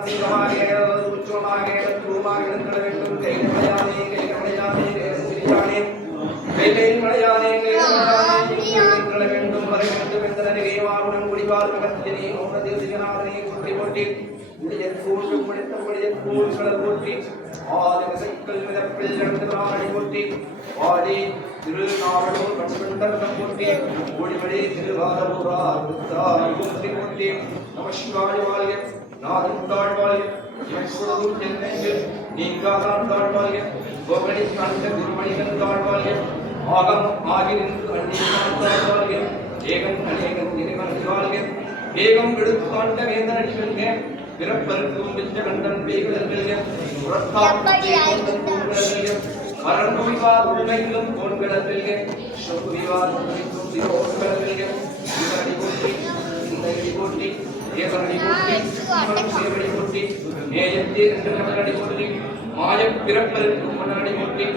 அசிங்கமாக உச்சமாக தூமாக எழுந்திட வேண்டும். கையில் மழையானே கையில் மழையானே வேண்டும் வர வேண்டும் என்ற குடிவார் கத்தியனே உடைய கூழ்களை போட்டி மிதப்பில் நடந்து போட்டி திருநாவலூர் போட்டி வாழ்க நாதன் தாழ்வாழ்க எப்பொழுதும் தென்னெங்கு நீங்காதான் தாழ்வாழ்க கோகனி கண்ட குருமணிகள் தாழ்வாழ்க ஆகம் ஆகி நின்று அந்நியமான் தாழ்வாழ்க ஏகம் அநேகம் இறைவன் வாழ்க வேகம் எடுத்தாண்ட வேந்தன் அடி வெல்க பிறப்பருக்கும் விஞ்ச கண்டன் உண்மைக்கும் சிரோன்கள் வெல்க இவரடி போற்றி இந்த அடி போற்றி இவன் சேவடி போற்றி நேயத்தே என்று நகரடி போற்றி மாயப் போற்றி